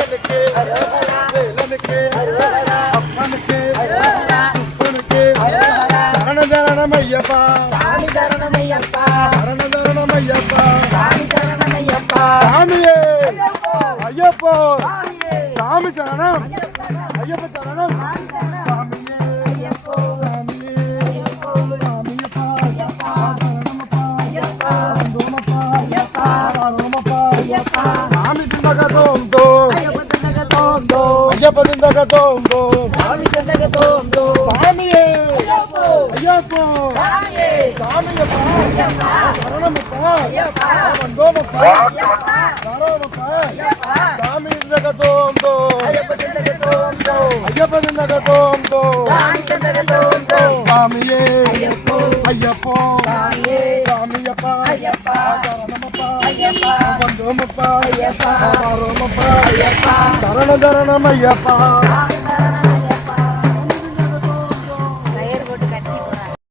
வேலுக்கு வேலனுக்கு அப்பனுக்கு சுப்பனுக்கு சரண சரணம் ஐயப்பா சரண சரணம் ஐயப்பா சாமியே ஐயப்போ சாமி சரணம் ஐயப்ப சரணம் சாமி சிந்தகத்தோந்தோ ஐயப்ப சிந்தகத்தோந்தோ சாமியே ஐயப்போ சாமியப்பா சரணமப்பா வந்தோமப்பா சரணமப்பா சாமி சிந்தகத்தோந்தோ ஐயப்ப சிந்தகத்தோந்தோ சாமியே ஐயப்போ சாமியப்பா சரணமப்பா வந்தோமப்பா சரணம் ஐயப்பா